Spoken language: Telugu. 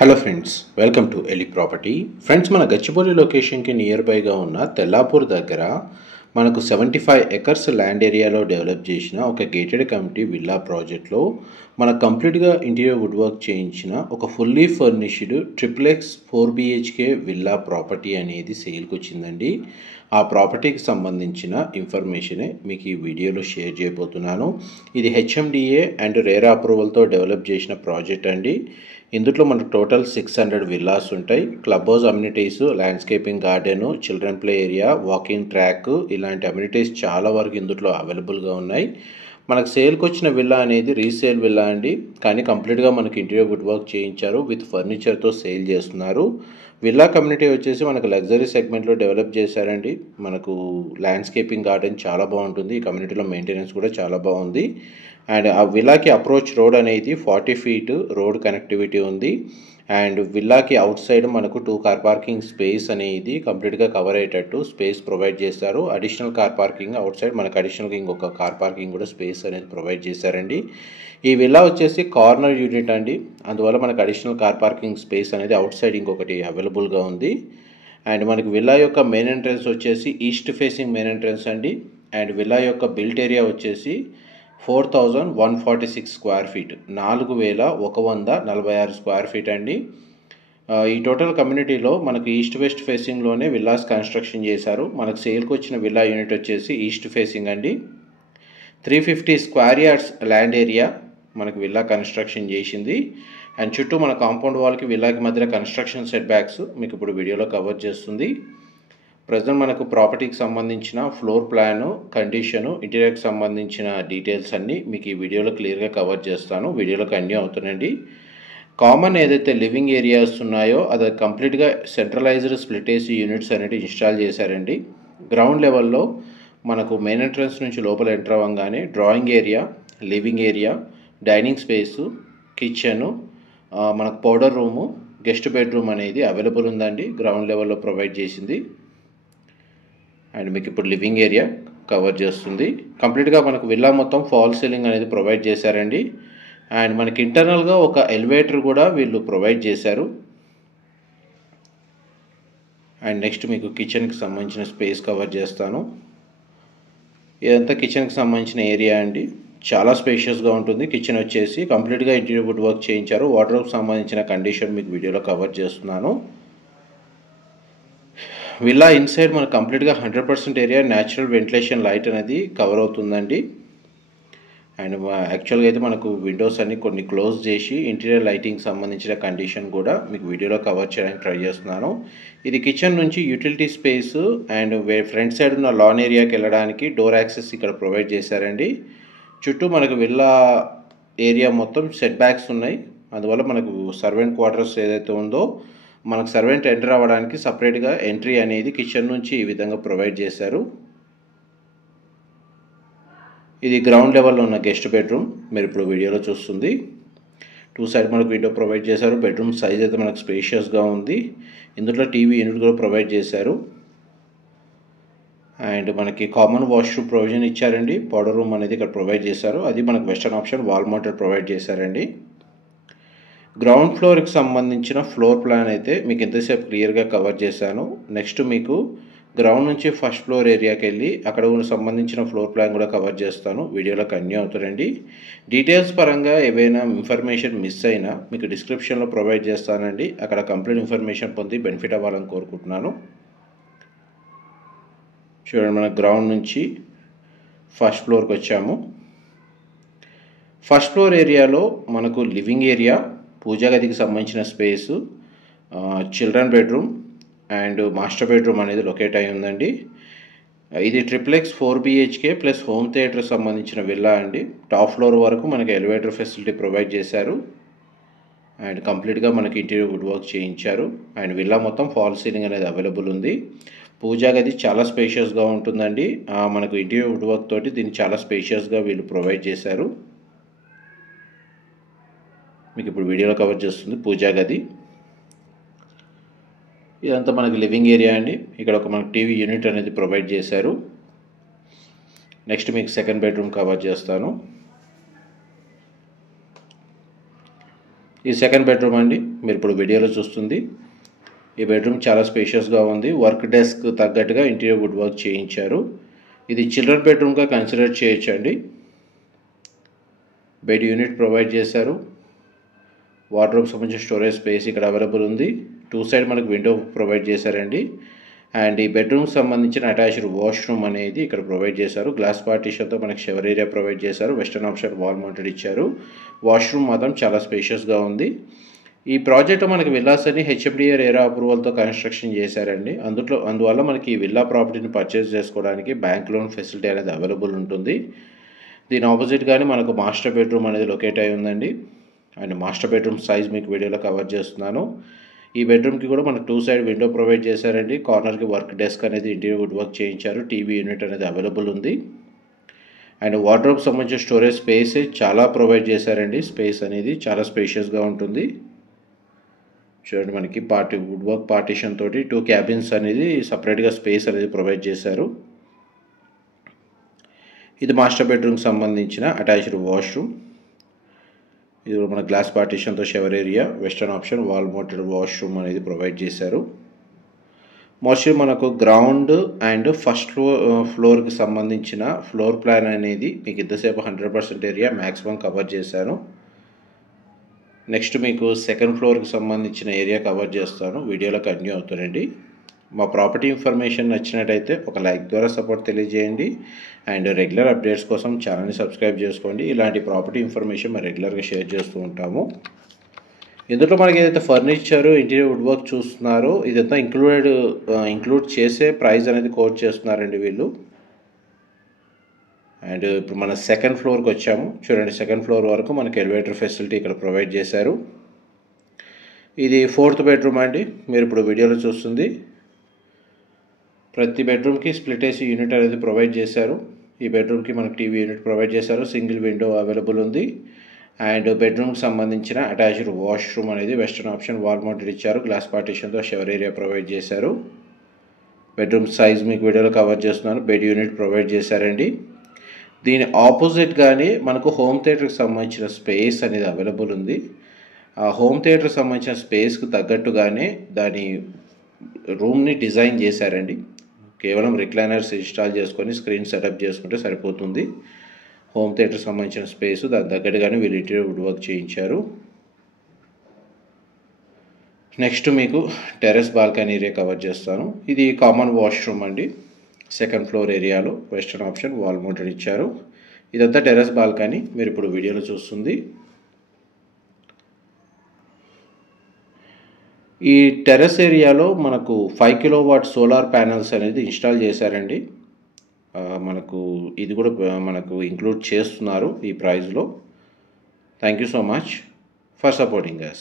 Hello friends, welcome to Eli property. Friends, మన గచ్చిబౌలి లొకేషన్కి నియర్ బైగా ఉన్న తెల్లాపూర్ దగ్గర మనకు 75 ఎకర్స్ ల్యాండ్ ఏరియాలో డెవలప్ చేసిన ఒక గేటెడ్ కమ్యూనిటీ విల్లా ప్రాజెక్ట్లో మనకు కంప్లీట్గా ఇంటీరియర్ వుడ్ వర్క్ చేయించిన ఒక fully furnished triplex 4 BHK villa property అనేది సేల్కి వచ్చిందండి. ఆ ప్రాపర్టీకి సంబంధించిన ఇన్ఫర్మేషనే మీకు ఈ వీడియోలో షేర్ చేయబోతున్నాను. ఇది HMDA అండ్ రేరా అప్రూవల్తో డెవలప్ చేసిన ప్రాజెక్ట్ అండి. ఇందులో మనకు టోటల్ 600 విల్లాస్ ఉంటాయి. Club house amenities, landscaping garden, children play area, walking track, ఇలాంటి అమ్యూనిటీస్ చాలా వరకు ఇందులో అవైలబుల్గా ఉన్నాయి. మనకు సేల్కి వచ్చిన విల్లా అనేది రీసేల్ విల్లా అండి, కానీ కంప్లీట్గా మనకి ఇంటీరియర్ వుడ్ వర్క్ చేయించారు, విత్ ఫర్నిచర్తో సేల్ చేస్తున్నారు. విల్లా కమ్యూనిటీ వచ్చేసి మనకు లగ్జరీ సెగ్మెంట్లో డెవలప్ చేశారండి. మనకు ల్యాండ్స్కేపింగ్ గార్డెన్ చాలా బాగుంటుంది. ఈ కమ్యూనిటీలో మెయింటెనెన్స్ కూడా చాలా బాగుంది. అండ్ ఆ విల్లాకి అప్రోచ్ రోడ్ అనేది 40 feet రోడ్ కనెక్టివిటీ ఉంది. అండ్ విల్లాకి అవుట్ సైడ్ మనకు 2 కార్ పార్కింగ్ స్పేస్ అనేది కంప్లీట్గా కవర్ అయ్యేటట్టు స్పేస్ ప్రొవైడ్ చేస్తారు. Additional car parking out side మనకు అడిషనల్గా ఇంకొక కార్ పార్కింగ్ కూడా స్పేస్ అనేది ప్రొవైడ్ చేశారండి. ఈ విల్లా వచ్చేసి కార్నర్ యూనిట్ అండి, అందువల్ల మనకు అడిషనల్ కార్ పార్కింగ్ స్పేస్ అనేది అవుట్ సైడ్ ఇంకొకటి అవైలబుల్గా ఉంది. అండ్ మనకు విల్లా యొక్క మెయిన్ ఎంట్రన్స్ వచ్చేసి ఈస్ట్ ఫేసింగ్ మెయిన్ ఎంట్రన్స్ అండి. అండ్ విల్లా యొక్క బిల్ట్ ఏరియా వచ్చేసి 4146 స్క్వేర్ ఫీట్, 4146 స్క్వేర్ ఫీట్ అండి. ఈ టోటల్ కమ్యూనిటీలో మనకు ఈస్ట్ వెస్ట్ ఫేసింగ్లోనే విల్లాస్ కన్స్ట్రక్షన్ చేశారు. మనకు సేల్కి వచ్చిన విల్లా యూనిట్ వచ్చేసి ఈస్ట్ ఫేసింగ్ అండి. 350 స్క్వేర్ యార్డ్స్ ల్యాండ్ ఏరియా మనకు విల్లా కన్స్ట్రక్షన్ చేసింది. అండ్ చుట్టూ మన కాంపౌండ్ వాల్కి విల్లాకి మధ్యలో కన్స్ట్రక్షన్ సెట్ బ్యాక్స్ మీకు ఇప్పుడు వీడియోలో కవర్ చేస్తుంది. ప్రజెంట్ మనకు ప్రాపర్టీకి సంబంధించిన ఫ్లోర్ ప్లాను, కండిషను, ఇంటీరియర్కి సంబంధించిన డీటెయిల్స్ అన్నీ మీకు ఈ వీడియోలో క్లియర్గా కవర్ చేస్తాను. వీడియోలో కంటిన్యూ అవుతుందండి. కామన్ ఏదైతే లివింగ్ ఏరియాస్ ఉన్నాయో అది కంప్లీట్గా సెంట్రలైజ్డ్ స్ప్లిట్ ఏసీ యూనిట్స్ అనేవి ఇన్స్టాల్ చేశారండి. గ్రౌండ్ లెవెల్లో మనకు మెయిన్ ఎంట్రన్స్ నుంచి లోపల ఎంటర్ అవ్వగానే drawing area, living area, dining space, kitchen, మనకు పౌడర్ రూము, గెస్ట్ బెడ్రూమ్ అనేది అవైలబుల్ ఉందండి. గ్రౌండ్ లెవెల్లో ప్రొవైడ్ చేసింది. అండ్ మీకు ఇప్పుడు లివింగ్ ఏరియా కవర్ చేస్తుంది. కంప్లీట్గా మనకు విల్లా మొత్తం ఫాల్ సీలింగ్ అనేది ప్రొవైడ్ చేశారండి. అండ్ మనకి ఇంటర్నల్గా ఒక ఎలివేటర్ కూడా వీళ్ళు ప్రొవైడ్ చేశారు. అండ్ నెక్స్ట్ మీకు కిచెన్కి సంబంధించిన స్పేస్ కవర్ చేస్తాను. ఇదంతా కిచెన్కి సంబంధించిన ఏరియా అండి. చాలా స్పేషియస్గా ఉంటుంది. కిచెన్ వచ్చేసి కంప్లీట్గా ఇంటీరియర్ వుడ్ వర్క్ చేయించారు. వార్డ్రోబ్కి సంబంధించిన కండిషన్ మీకు వీడియోలో కవర్ చేస్తున్నాను. విల్లా ఇన్సైడ్ మనకు కంప్లీట్గా 100% ఏరియా న్యాచురల్ వెంటిలేషన్ లైట్ అనేది కవర్ అవుతుందండి. అండ్ యాక్చువల్గా అయితే మనకు విండోస్ అన్ని కొన్ని క్లోజ్ చేసి ఇంటీరియర్ లైటింగ్ సంబంధించిన కండిషన్ కూడా మీకు వీడియోలో కవర్ చేయడానికి ట్రై చేస్తున్నాను. ఇది కిచెన్ నుంచి utility space and front side ఉన్న లాన్ ఏరియాకి వెళ్ళడానికి డోర్ యాక్సెస్ ఇక్కడ ప్రొవైడ్ చేశారండి. చుట్టూ మనకు విల్లా ఏరియా మొత్తం సెట్ బ్యాక్స్ ఉన్నాయి. అందువల్ల మనకు సర్వెంట్ క్వార్టర్స్ ఏదైతే ఉందో మనకు సర్వెంట్ ఎంటర్ అవ్వడానికి సపరేట్గా ఎంట్రీ అనేది కిచెన్ నుంచి ఈ విధంగా ప్రొవైడ్ చేశారు. ఇది గ్రౌండ్ లెవెల్లో ఉన్న గెస్ట్ బెడ్రూమ్ మీరు ఇప్పుడు వీడియోలో చూస్తుంది. 2 సైడ్ మనకు విండో ప్రొవైడ్ చేశారు. బెడ్రూమ్ సైజ్ అయితే మనకు స్పేషియస్గా ఉంది. ఇందులో టీవీ యూనిట్ కూడా ప్రొవైడ్ చేశారు. అండ్ మనకి కామన్ వాష్రూమ్ ప్రొవిజన్ ఇచ్చారండి. పౌడర్ రూమ్ అనేది ఇక్కడ ప్రొవైడ్ చేశారు. అది మనకు western option wall mounted provide చేశారండి. గ్రౌండ్ ఫ్లోర్కి సంబంధించిన ఫ్లోర్ ప్లాన్ అయితే మీకు ఎంతసేపు క్లియర్గా కవర్ చేశాను. నెక్స్ట్ మీకు గ్రౌండ్ నుంచి ఫస్ట్ ఫ్లోర్ ఏరియాకి వెళ్ళి అక్కడ సంబంధించిన ఫ్లోర్ ప్లాన్ కూడా కవర్ చేస్తాను. వీడియోలో కంటిన్యూ అవుతారండి. డీటెయిల్స్ పరంగా ఏవైనా ఇన్ఫర్మేషన్ మిస్ అయినా మీకు డిస్క్రిప్షన్లో ప్రొవైడ్ చేస్తానండి. అక్కడ కంప్లీట్ ఇన్ఫర్మేషన్ పొంది బెనిఫిట్ అవ్వాలని కోరుకుంటున్నాను. చూడండి, మన గ్రౌండ్ నుంచి ఫస్ట్ ఫ్లోర్కి వచ్చాము. ఫస్ట్ ఫ్లోర్ ఏరియాలో మనకు లివింగ్ ఏరియా, పూజా గదికి సంబంధించిన space, children bedroom and master bedroom అనేది లొకేట్ అయి ఉందండి. ఇది triplex 4 BHK plus home theatre సంబంధించిన విల్లా అండి. టాప్ ఫ్లోర్ వరకు మనకి ఎలివేటర్ ఫెసిలిటీ ప్రొవైడ్ చేశారు. అండ్ కంప్లీట్గా మనకి ఇంటీరియర్ వుడ్ వర్క్ చేయించారు. అండ్ విల్లా మొత్తం ఫాల్ సీలింగ్ అనేది అవైలబుల్ ఉంది. పూజా గది చాలా స్పేషియస్గా ఉంటుందండి. మనకు ఇంటీరియర్ వుడ్ వర్క్ తోటి దీన్ని చాలా స్పేషియస్గా వీళ్ళు ప్రొవైడ్ చేశారు. మీకు ఇప్పుడు వీడియోలో కవర్ చేస్తుంది పూజా గది. ఇదంతా మనకి లివింగ్ ఏరియా అండి. ఇక్కడ ఒక మనకి టీవీ యూనిట్ అనేది ప్రొవైడ్ చేశారు. నెక్స్ట్ మీకు సెకండ్ బెడ్రూమ్ కవర్ చేస్తాను. ఈ సెకండ్ బెడ్రూమ్ అండి, మీరు ఇప్పుడు వీడియోలో చూస్తుంది. ఈ బెడ్రూమ్ చాలా స్పేషియస్గా ఉంది. వర్క్ డెస్క్ తగ్గట్టుగా ఇంటీరియర్ వుడ్ వర్క్ చేయించారు. ఇది చిల్డ్రన్ బెడ్రూమ్గా కన్సిడర్ చేయొచ్చండి. బెడ్ యూనిట్ ప్రొవైడ్ చేశారు. వార్డ్రోబ్ సంబంధించిన స్టోరేజ్ స్పేస్ ఇక్కడ అవైలబుల్ ఉంది. 2 సైడ్ మనకు విండో ప్రొవైడ్ చేశారండి. అండ్ ఈ బెడ్రూమ్కి సంబంధించిన అటాచ్డ్ వాష్రూమ్ అనేది ఇక్కడ ప్రొవైడ్ చేశారు. గ్లాస్ పార్టీషన్తో మనకి షవర్ ఏరియా ప్రొవైడ్ చేశారు. వెస్టర్న్ ఆప్షన్ వాల్ మౌంటెడ్ ఇచ్చారు. వాష్రూమ్ మాత్రం చాలా స్పేషియస్గా ఉంది. ఈ ప్రాజెక్ట్ మనకి విల్లాస్ అని హెచ్ఎండిఏ రేరా అప్రూవల్తో కన్స్ట్రక్షన్ చేశారండి. అందువల్ల మనకి ఈ విల్లా ప్రాపర్టీని పర్చేస్ చేసుకోవడానికి బ్యాంక్ లోన్ ఫెసిలిటీ అనేది అవైలబుల్ ఉంటుంది. దీని ఆపోజిట్గానే మనకు మాస్టర్ బెడ్రూమ్ అనేది లొకేట్ అయి ఉందండి. అండ్ మాస్టర్ బెడ్రూమ్ సైజ్ మీకు వీడియోలో కవర్ చేస్తున్నాను. ఈ బెడ్రూమ్కి కూడా మనకు 2 సైడ్ విండో ప్రొవైడ్ చేశారండి. కార్నర్కి వర్క్ డెస్క్ అనేది ఇంటీరియర్ వుడ్ వర్క్ చేయించారు. టీవీ యూనిట్ అనేది అవైలబుల్ ఉంది. అండ్ వార్డ్రోబ్ సంబంధించిన స్టోరేజ్ స్పేస్ చాలా ప్రొవైడ్ చేశారండి. స్పేస్ అనేది చాలా స్పేషియస్గా ఉంటుంది. చూడండి, మనకి వుడ్ వర్క్ పార్టీషన్ తోటి 2 క్యాబిన్స్ అనేది సపరేట్గా స్పేస్ అనేది ప్రొవైడ్ చేశారు. ఇది మాస్టర్ బెడ్రూమ్కి సంబంధించిన అటాచ్డ్ వాష్రూమ్. ఇది మన గ్లాస్ పార్టీషన్తో shower area, western option wall mounted washroom అనేది ప్రొవైడ్ చేశారు. మోస్ట్లీ మనకు గ్రౌండ్ అండ్ ఫస్ట్ ఫ్లోర్కి సంబంధించిన ఫ్లోర్ ప్లాన్ అనేది మీకు ఇంతసేపు 100% ఏరియా మ్యాక్సిమం కవర్ చేశాను. నెక్స్ట్ మీకు సెకండ్ ఫ్లోర్కి సంబంధించిన ఏరియా కవర్ చేస్తాను. వీడియోలో కంటిన్యూ అవుతానండి. మా ప్రాపర్టీ ఇన్ఫర్మేషన్ నచ్చినట్టయితే ఒక లైక్ ద్వారా సపోర్ట్ తెలియజేయండి. అండ్ రెగ్యులర్ అప్డేట్స్ కోసం ఛానల్ని సబ్స్క్రైబ్ చేసుకోండి. ఇలాంటి ప్రాపర్టీ ఇన్ఫర్మేషన్ మనం రెగ్యులర్గా షేర్ చేస్తూ ఉంటాము. ఇందులో మనకి ఏదైతే ఫర్నిచర్ ఇంటీరియర్ వుడ్ వర్క్ చూస్తున్నారో ఇదంతా ఇంక్లూడ్ చేసే ప్రైస్ అనేది కోట్ చేస్తున్నారండి వీళ్ళు. అండ్ ఇప్పుడు మన సెకండ్ ఫ్లోర్కి వచ్చాము. చూడండి, సెకండ్ ఫ్లోర్ వరకు మనకి ఎలివేటర్ ఫెసిలిటీ ఇక్కడ ప్రొవైడ్ చేశారు. ఇది 4th బెడ్రూమ్ అండి, మీరు ఇప్పుడు వీడియోలో చూస్తుంది. ప్రతి బెడ్రూమ్కి స్ప్లిట్ ఏసీ యూనిట్ అనేది ప్రొవైడ్ చేశారు. ఈ బెడ్రూమ్కి మనకి టీవీ యూనిట్ ప్రొవైడ్ చేశారు. సింగిల్ విండో అవైలబుల్ ఉంది. అండ్ బెడ్రూమ్కి సంబంధించిన అటాచ్డ్ వాష్రూమ్ అనేది వెస్టర్న్ ఆప్షన్ వాల్ మౌంటెడ్ ఇచ్చారు. గ్లాస్ పార్టీషన్తో షవర్ ఏరియా ప్రొవైడ్ చేశారు. బెడ్రూమ్ సైజ్ మీకు వీడియోలో కవర్ చేస్తున్నాను. బెడ్ యూనిట్ ప్రొవైడ్ చేశారండి. దీని ఆపోజిట్గానే మనకు హోమ్ థియేటర్కి సంబంధించిన స్పేస్ అనేది అవైలబుల్ ఉంది. ఆ హోమ్ థియేటర్కి సంబంధించిన స్పేస్కి తగ్గట్టుగానే దాని రూమ్ని డిజైన్ చేశారండి. కేవలం రిక్లైనర్స్ ఇన్స్టాల్ చేసుకొని స్క్రీన్ సెటప్ చేసుకుంటే సరిపోతుంది. హోమ్ థియేటర్కి సంబంధించిన స్పేస్ దాని తగ్గట్టుగానే వీళ్ళు ఇంటీరియర్ వుడ్ వర్క్ చేయించారు. నెక్స్ట్ మీకు టెర్రస్ బాల్కనీ ఏరియా కవర్ చేస్తాను. ఇది కామన్ వాష్రూమ్ అండి. సెకండ్ ఫ్లోర్ ఏరియాలో వెస్టర్న్ ఆప్షన్ వాల్ మౌంటెడ్ ఇచ్చారు. ఇదంతా టెర్రస్ బాల్కనీ, మీరు ఇప్పుడు వీడియోలో చూస్తుంది. ఈ టెర్రస్ ఏరియాలో మనకు 5 kW సోలార్ ప్యానెల్స్ అనేది ఇన్స్టాల్ చేశారండి. మనకు ఇది కూడా మనకు ఇంక్లూడ్ చేస్తున్నారు ఈ ప్రైస్లో. Thank you so much for supporting us.